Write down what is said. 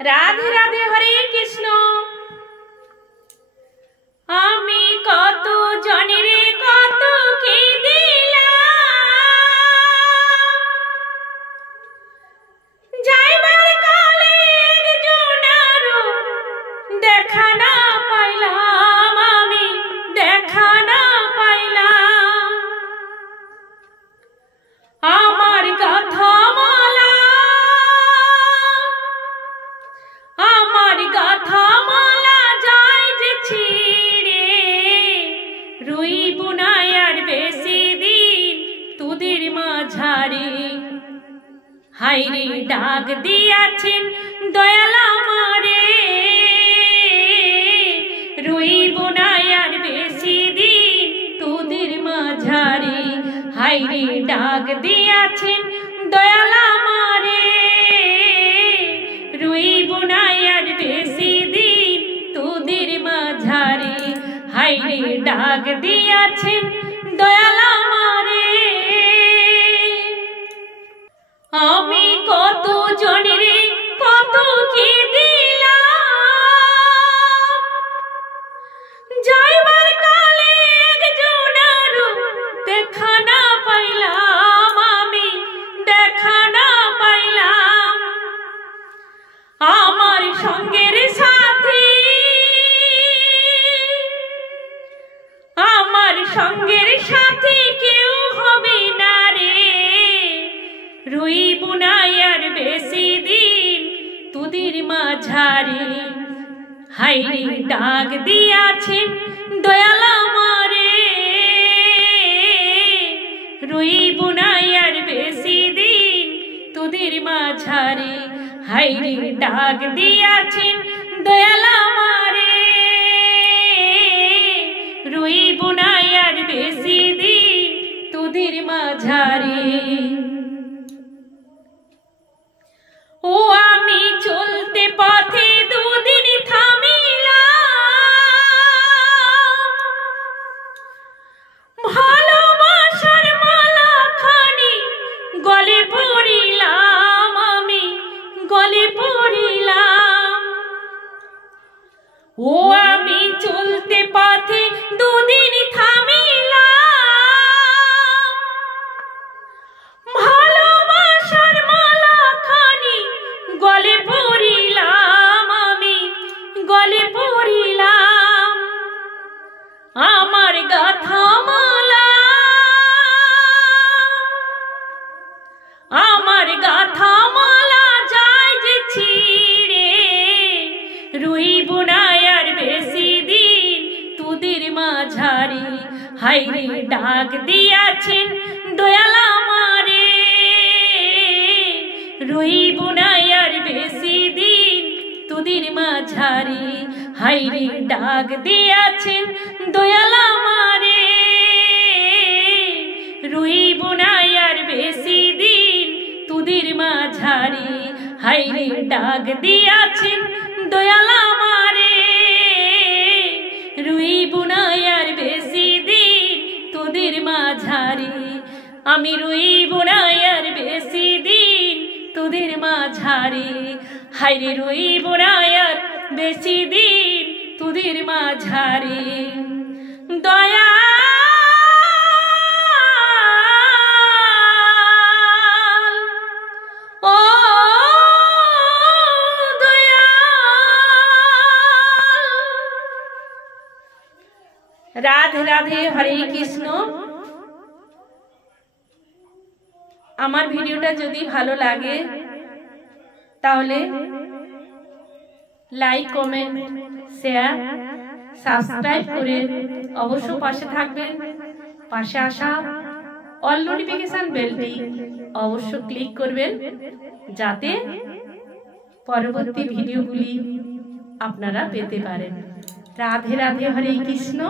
राधे राधे हरे कृष्ण। आमी कत जनेरे कत के दिलाम जाइबार काले एकजनारो देखा ना पाइलाम आमी देखा ना पाइलाम आमार गाथा माला आमार गाथा माला जाय जे छिड़े রইব না আর বেশি দিন তোদের মাঝারে হায়রে ডাক দিয়াছেন দয়াল আমারে রইব না আর বেশি দিন তোদের মাঝারে হায়রে ডাক দিয়াছেন দয়াল আমারে রইব না আর বেশি দিন তোদের মাঝারে হায়রে ডাক দিয়াছেন দয়াল আমারে আমি কত জনেরে কত কি দিলাম যাইবার কালে একজনারও দেখা না পাইলাম আমি দেখা না পাইলাম আমার সঙ্গের সাথী আমার সঙ্গের সাথী কেউ হবে না রে রইব না আর বেশি দিন তোদের মাঝারে হায়রে ডাক দিয়াছেন দয়াল আমারে রইব না আর বেশি দিন তোদের মাঝারে হায়রে ডাক দিয়াছেন দয়াল আমারে রইব না আর বেশি দিন তোদের মাঝারে ও আমি চলতে পথে দুদিন থামিলাম ভালোবাসার মালা খানি গলে পড়িলাম আমি গলে পড়িলাম ও আমি চলতে পথে দুদিন থামিলাম ভালোবাসার মালা খানি গলে পড়িলাম আমি গলে পড়িলাম আমার গাথা মালা আমার গাথা মালা যায় যে ছিড়ে রইব না আর বেশি দিন তোদের মাঝারে হায়রে ডাক দিয়াছেন দয়াল আমারে রইব না আর বেশি দিন তোদের মাঝারে হায়রে ডাক দিয়াছেন দয়াল আমারে রইব না আর বেশি দিন তোদের মাঝারে হায়রে ডাক দিয়াছেন দয়াল আমারে রইব না আর বেশি দিন তোদের মাঝারে আমি রইব না আর বেশি দিন তোদের মাঝারে হায়রে রইব না আর বেশি দিন তোদের মাঝারে দয়া राधे राधे हरे कृष्ण। আমার ভিডিওটা যদি ভালো লাগে তাহলে লাইক কমেন্ট শেয়ার সাবস্ক্রাইব করে অবশ্য পাশে থাকবেন পাশে আসা অল নোটিফিকেশন বেলটি অবশ্য ক্লিক করবেন যাতে পরবর্তী ভিডিওগুলি আপনারা পেতে পারেন। রাধে রাধে হরে কৃষ্ণ।